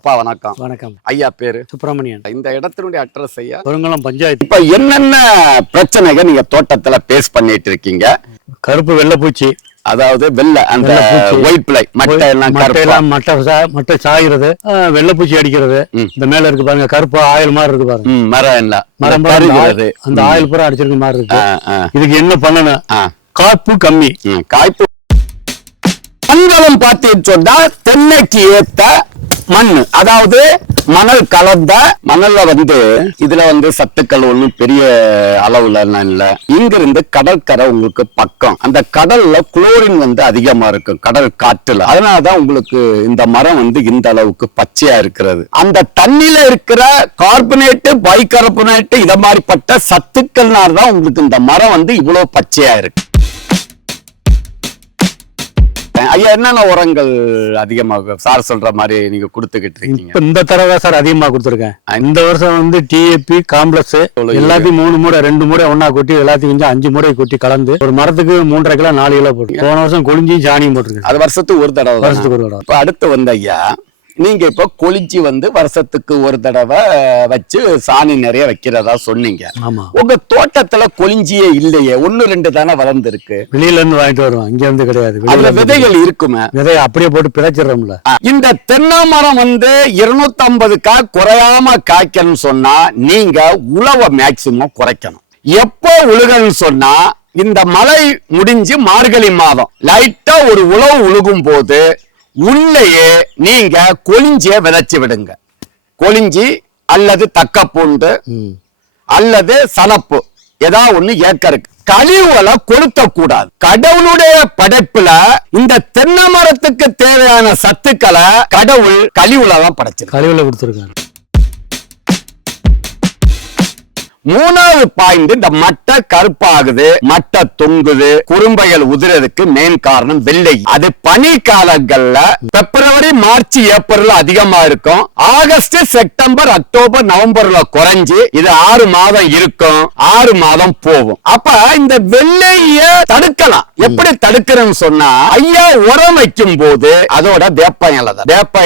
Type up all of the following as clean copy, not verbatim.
அப்பா வணக்கம். வணக்கம். ஐயா பேரு சுப்பிரமணியன். இந்த இடத்தினுடைய அட்ரஸ் ஐயா பெருங்குளம் பஞ்சாயத்து. இப்ப என்னென்ன பிரச்சனைகள் நீங்க தோட்டத்துல பேஸ் பண்ணிட்டு இருக்கீங்க? கருப்பு வெள்ளைப்பூச்சி, அதாவது அந்த ஒயிட் பிளை மட்டை எல்லாம் மட்டை சாகிறது, வெள்ளைப்பூச்சி அடிக்கிறது. இந்த மேல இருக்கு பாருங்க, கருப்பு ஆயில் மாதிரி இருக்கு பாருங்க, மரம் அந்த ஆயில் பூரா அடிச்சிருக்க மாதிரி இருக்கு. இதுக்கு என்ன பண்ணணும்? காய்ப்பு கம்மி. காய்ப்பு மண்வளம் பார்த்தீங்கன்னு சொன்னா தென்னைக்கு ஏத்த மண்ணு, அதாவது மணல் கலந்த மணல்ல இதுல சத்துக்கள் ஒண்ணும் பெரிய அளவுல இல்ல. இங்க இருந்து கடற்கரை உங்களுக்கு பக்கம், அந்த கடல்ல குளோரின் அதிகமா இருக்கும் கடல் காற்றுல. அதனாலதான் உங்களுக்கு இந்த மரம் இந்த அளவுக்கு பச்சையா இருக்கிறது. அந்த தண்ணியில இருக்கிற கார்பனேட்டு, பைகார்பனேட்டு இத மாதிரிப்பட்ட சத்துக்கள்னாலதான் உங்களுக்கு இந்த மரம் இவ்வளவு பச்சையா இருக்கு. ஐயா, என்னென்ன உரங்கள் அதிகமாக சார் சொல்ற மாதிரி நீங்க கொடுத்துக்கிட்டு இருக்கீங்க? இந்த தடவை சார் அதிகமா கொடுத்துருக்கேன். இந்த வருஷம் டிஏபி காம்ப்ளெக்ஸ் எல்லாத்தையும் 3 மூடை 2 மூடை ஒன்னா கொட்டி எல்லாத்தையும் 5 மூடை கொட்டி கலந்து ஒரு மரத்துக்கு 3.5 கிலோ 4 கிலோ போட்டு போன வருஷம் கொளிஞ்சி ஜானியும் போட்டிருக்கேன். அது வருஷத்துக்கு ஒரு தடவை. இப்ப அடுத்து ஐயா, நீங்க இப்ப கொளிஞ்சி வருஷத்துக்கு ஒரு தடவை வச்சு சாணி நிறைய வைக்கிறதா சொன்னீங்க. உங்க தோட்டத்துல கொளிஞ்சியே இல்லையே, 1-2 தானே வளர்ந்துருக்கு. வெளியில இருந்து வாங்கிட்டு வருவோம், இங்க விதையாது. அதுல விதைகள் இருக்குமே, விதையை அப்படியே போட்டு பிழைச்சிடறோம்ல. இந்த தென்னை மரம் 250 காய் குறையாம காய்க்கணும்னு சொன்னா நீங்க உழவை மேக்சிமம் குறைக்கணும். எப்போ உழுகன்னு சொன்னா இந்த மழை முடிஞ்சு மார்கழி மாதம் லைட்டா ஒரு உழவு உழுகும் போது உள்ளேயே நீங்க கொளிஞ்சிய விதைச்சு விடுங்க. கொளிஞ்சி அல்லது தக்கப்பூண்டு அல்லது சலப்பு ஏதாவது ஒண்ணு ஏக்கருக்கு. கழிவுகளை கொளுத்த கூடாது. கடவுளுடைய படைப்புல இந்த தென்னை மரத்துக்கு தேவையான சத்துக்களை கடவுள் கழிவுல தான் படைச்சு கழிவுல கொடுத்திருக்காரு. 3வது பாயிண்ட், இந்த மட்டை கருப்பாகுது, மட்டை தொங்குது, குறும்பைகள் உதிரதுக்கு மெயின் காரணம் வெள்ளை. அது பனி காலங்கள்ல பிப்ரவரி, மார்ச், ஏப்ரல் அதிகமா இருக்கும். ஆகஸ்ட், செப்டம்பர், அக்டோபர், நவம்பர்ல குறைஞ்சு இது 6 மாதம் இருக்கும், 6 மாதம் போகும். அப்ப இந்த வெள்ளைய தடுக்கலாம். எப்படி தடுக்கிறேன்னு சொன்னா, ஐயா உரம் வைக்கும் போது அதோட வேப்பம்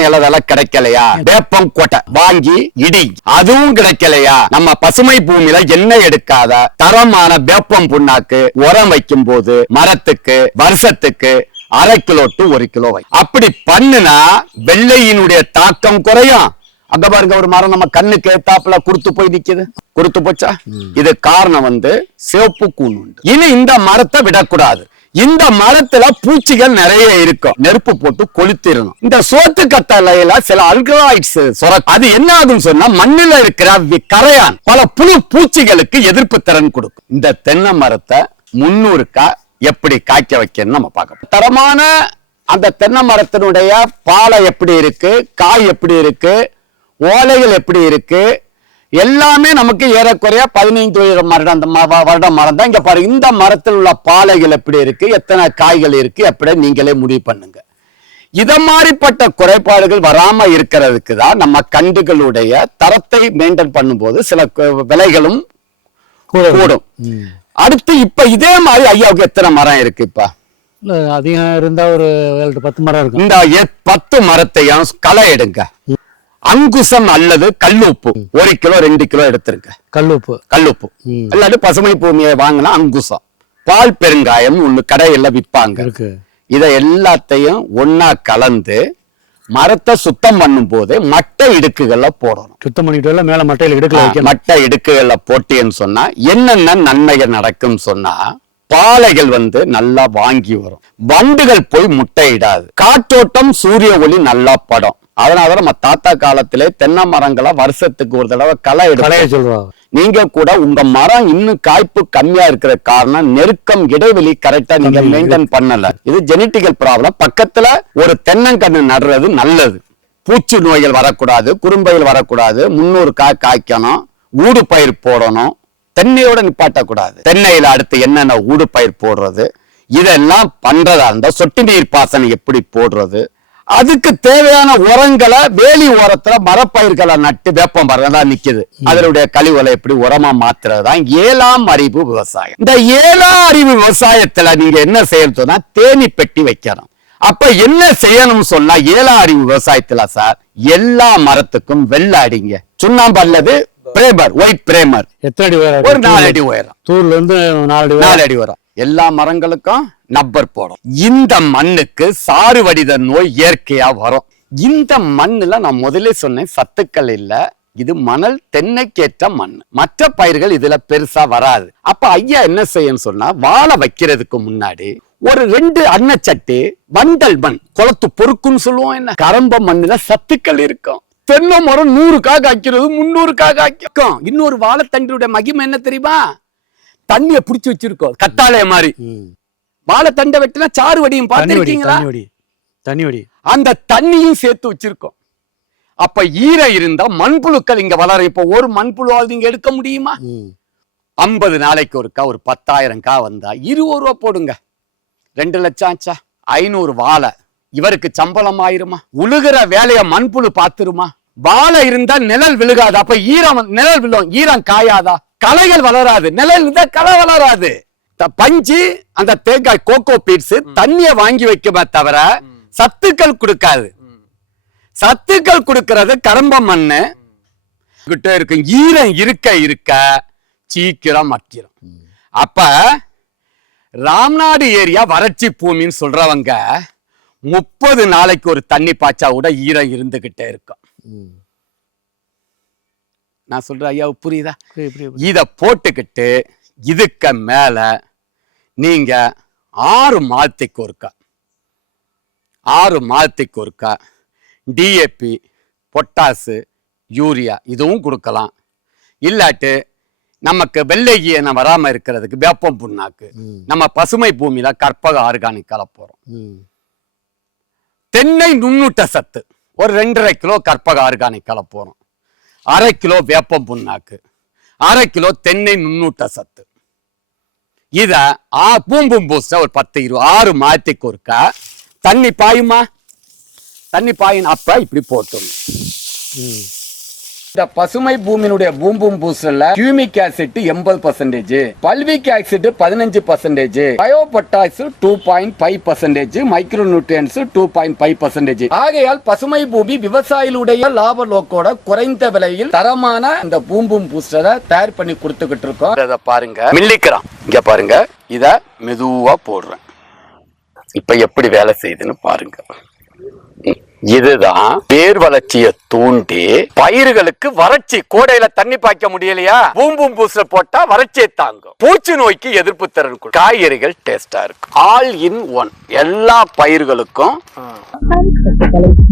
இலை கிடைக்கலையா, வேப்பம் கொட்டை வாங்கி இடி, அதுவும் கிடைக்கலையா, நம்ம பசுமை பூமியில எண்ணெய் எடுக்காத தரமான வேப்பம் புண்ணாக்கு உரம் வைக்கும் போது மரத்துக்கு வருஷத்துக்கு 1/2 கிலோ to 1 கிலோ அப்படி பண்ணுனா வெள்ளையினுடைய தாக்கம் குறையும். அங்க பாருங்க, ஒரு மரம் நம்ம கண்ணுக்கு ஏத்தாப்புல குறுத்து போய் நிக்குது, குறுத்து போச்சா? இது காரணம் சிவப்பு கூன் உண்டு. இனி இந்த மரத்தை விடக்கூடாது. இந்த மரத்துல பூச்சிகள் நிறைய இருக்கும், நெருப்பு போட்டு கொளுத்திடணும். இந்த சோத்து கத்தலையில சில அல்கலாய்ட்ஸ் சுரக்கும். அது என்ன ஆகுதுன்னு சொன்னா மண்ணில இருக்கிற கரையான் பல புழு பூச்சிகளுக்கு எதிர்ப்பு திறன் கொடுக்கும். இந்த தென்னை மரத்தை 300 எப்படி காய்க்க வைக்கணும்னு நம்ம பார்க்க. தரமான அந்த தென்னை மரத்தினுடைய பாலை எப்படி இருக்கு, காய் எப்படி இருக்கு, ஓலைகள் எப்படி இருக்கு, எல்லாமே நமக்கு ஏறக்குறைய 15 வருடம் மரம் தான். இங்க பாருங்க, இந்த மரத்தில் உள்ள பாலைகள் எப்படி இருக்கு, எத்தனை காய்கள் இருக்கு, எப்படி நீங்களே முடிவு பண்ணுங்க. இத மாதிரிப்பட்ட குறைபாடுகள் வராம இருக்கிறதுக்கு தான் நம்ம கண்டுகளுடைய தரத்தை மெயின்டைன் பண்ணும்போது சில விலைகளும் கூடும். அடுத்து இப்ப இதே மாதிரி ஐயாவுக்கு எத்தனை மரம் இருக்கு? இப்ப அதிகம் இருந்தா ஒரு 10 மரம் இருக்கு. இந்த 10 மரத்தையும் களை எடுங்க. அங்குசம் அல்லது கல்லுப்பு 1 கிலோ 2 கிலோ எடுத்திருக்க. கல்லுப்பு அல்லது பசுமை பூமியை வாங்கினா அங்குசம். பால் பெருங்காயம் ஒண்ணு கடையில விற்பாங்க. இத எல்லாத்தையும் ஒன்னா கலந்து மரத்தை சுத்தம் பண்ணும் போது மட்டை இடுக்குகள்ல போடணும். சுத்தம் பண்ணிட்டு மேல மட்டை இடுக்குகள்ல போட்டேன்னு சொன்னா என்னென்ன நன்மைகள் நடக்கும் சொன்னா, பாலைகள் நல்லா வாங்கி வரும், வண்டுகள் போய் முட்டையிடாது, காற்றோட்டம் சூரிய ஒளி நல்லா படும். அதனால நம்ம தாத்தா காலத்திலே தென்னை மரங்களை வருஷத்துக்கு ஒரு தடவை களை சொல்றாங்க. நீங்க கூட உங்க மரம் இன்னும் காய்ப்பு கம்மியா இருக்கிற காரணம் நெருக்கம் இடைவெளி கரெக்டா நீங்க மெயின்டைன் பண்ணல. இது ஜெனட்டிக்கல் ப்ராப்ளம். பக்கத்துல ஒரு தென்னங்கன்று நடுறது நல்லது. பூச்சி நோய்கள் வரக்கூடாது, குறும்பைகள் வரக்கூடாது, 300 காய்க்கணும், ஊடு பயிர் போடணும், தென்னையோட நிப்பாட்டக்கூடாது. தென்னையில அடுத்து என்னென்ன ஊடு பயிர் போடுறது, இதெல்லாம் பண்றதா இருந்தா சொட்டு நீர் பாசனம் எப்படி போடுறது, அதுக்கு தேவையான உரங்களை வேலி ஓரத்துல மரப்பயிர்களை நட்டு வேப்பம் மரம் நிக்குது, அதனுடைய கழிவுகளை எப்படி உரமா மாத்துறதுதான் 7ஆம் அறிவு விவசாயம். இந்த 7ஆம் அறிவு விவசாயத்துல நீங்க என்ன செய்யறதுன்னா தேனி பெட்டி வைக்கணும். அப்ப என்ன செய்யணும் சொன்னா ஏலாரி விவசாயத்துல சார் எல்லா மரத்துக்கும் வெள்ளை அடிங்க சுண்ணாம்பு அல்லது பிரேமர் ஒயிட் பிரேமர் எத்தனை அடி உயரம்? ஒரு 4 அடி உயரம், தூர்ல இருந்து 4 அடி 4 அடி உயரம். எல்லா மரங்களுக்கும் நப்பர் போடும். இந்த மண்ணுக்கு சாறு வடித நோய் இயற்கையா வரும். இந்த மண்ணுல நான் முதல்ல சொன்னேன் சத்துக்கள் இல்ல, இது மணல் தென்னைக்கேற்ற மண், மற்ற பயிர்கள் இதுல பெருசா வராது. அப்ப ஐயா என்ன செய்யணும் சொன்னா வாழை வைக்கிறதுக்கு முன்னாடி ஒரு 2 அன்னச்சட்டி வண்டல் மண் குளத்து பொறுக்குன்னு சொல்லுவோம். என்ன கரம்ப மண்ணுல சத்துக்கள் இருக்கும். தென்னை மரம் 100 காய்க்கிறது 300 காய்க்கும். இன்னொரு வாழைத்தண்டினுடைய மகிமை என்ன தெரியுமா? தண்ணிய புடிச்சு வச்சிருக்கோம் கத்தாழைய மாதிரி. வாழைத்தண்டை வெட்டினா சாறு வடியும் பார்த்திருக்கீங்களா? தண்ணி வடி அந்த தண்ணியும் சேர்த்து வச்சிருக்கோம். அப்ப ஈரம் இருந்தா மண்புழுக்கள் இங்க வளரும். இப்ப ஒரு மண்புழுவால் நீங்க எடுக்க முடியுமா? 50 நாளைக்கு ஒருக்கா ஒரு 10,000 கா வந்தா 20 ரூபா போடுங்க, 2 லட்சம் ஆச்சா? 500 வாழை, இவருக்கு சம்பளம் ஆயிருமா? உழுகிற வேலைய மண்புழு பாத்துருமா? வாழை இருந்தா நிழல் விழுகாது. அப்ப ஈரம் நிழல் விழும், ஈரம் காயாதா? களைகள் வளராது, நிழல் இருந்தா களை வளராது. பஞ்சு அந்த தேங்காய் கோகோ பீட்ஸ் தண்ணிய வாங்கி வைக்குமே தவிர சத்துக்கள் கொடுக்காது. சத்துக்கள் கொடுக்கிறது கரம்ப மண்ணு கிட்ட இருக்கு. ஈரம் இருக்க இருக்க சீக்கிரம் மக்கிரும். அப்ப ராம்நாடு ஏரியா வறட்சி பூமின்னு சொல்றவங்க 30 நாளைக்கு ஒரு தண்ணி பாய்ச்சா கூட ஈரம் இருந்துகிட்டே இருக்கும். நான் சொல்றேன் ஐயா புரியுதா? இத போட்டுக்கிட்டு இதுக்கு மேல நீங்க 6 மாதத்துக்கு ஒருக்கா டிஏபி பொட்டாசு யூரியா இதுவும் கொடுக்கலாம். இல்லாட்டு நமக்கு வெள்ளையன வராம இருக்கிறதுக்கு வேப்பம் புண்ணாக்கு, நம்ம பசுமை பூமியில கற்பக ஆர்கானிக் கலப்போறோம். தென்னை நுண்ணூட்ட சத்து ஒரு 2.5 கிலோ கற்பக ஆர்கானிக் கலப்போறோம். 1/2 கிலோ வேப்பம் புண்ணாக்கு, 1/2 கிலோ தென்னை நுண்ணூட்ட சத்து. இத பூம்பும் பூச ஒரு 10-20 6 மாதத்துக்கு ஒருக்கா தண்ணி பாயுமா? தண்ணி பாயும். அப்ப இப்படி போட்டோம். இந்த பசுமை பூமியினுடைய பூம்பும் பூசல்ல humic acid 80%, fulvic acid 15%, biopotash 2.5%, micro nutrients 2.5%. ஆகையால் பசுமை பூமி விவசாயிகளுடைய லாப நோக்கோட குறைந்த விலையில் தரமான இந்த பூம்பும் பூஸ்டரை தயார் பண்ணி கொடுத்துக்கிட்டு இருக்கோம். இத பாருங்க, மில்லிகிராம் இங்க பாருங்க. இத மெதுவா போடுறேன். இப்ப எப்படி வேலை செய்யுதுன்னு பாருங்க. இதுதான் வேர் வளர்ச்சியை தூண்டி பயிர்களுக்கு வறட்சி, கோடையில தண்ணி பாய்க்க முடியலையா, பூம்பும் பூஸ்டர் போட்டா வறட்சியை தாங்கும், பூச்சி நோய்க்கு எதிர்ப்பு திறன், காய்கறிகள் டேஸ்டா இருக்கும். ஆல் இன் ஒன், எல்லா பயிர்களுக்கும்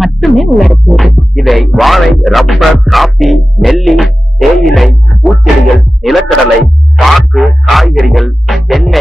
மட்டுமே உள்ளடக்கியது. இதை வாழை, ரப்பர், காபி, நெல்லி, தேயிலை, பூச்செடிகள், நிலக்கடலை,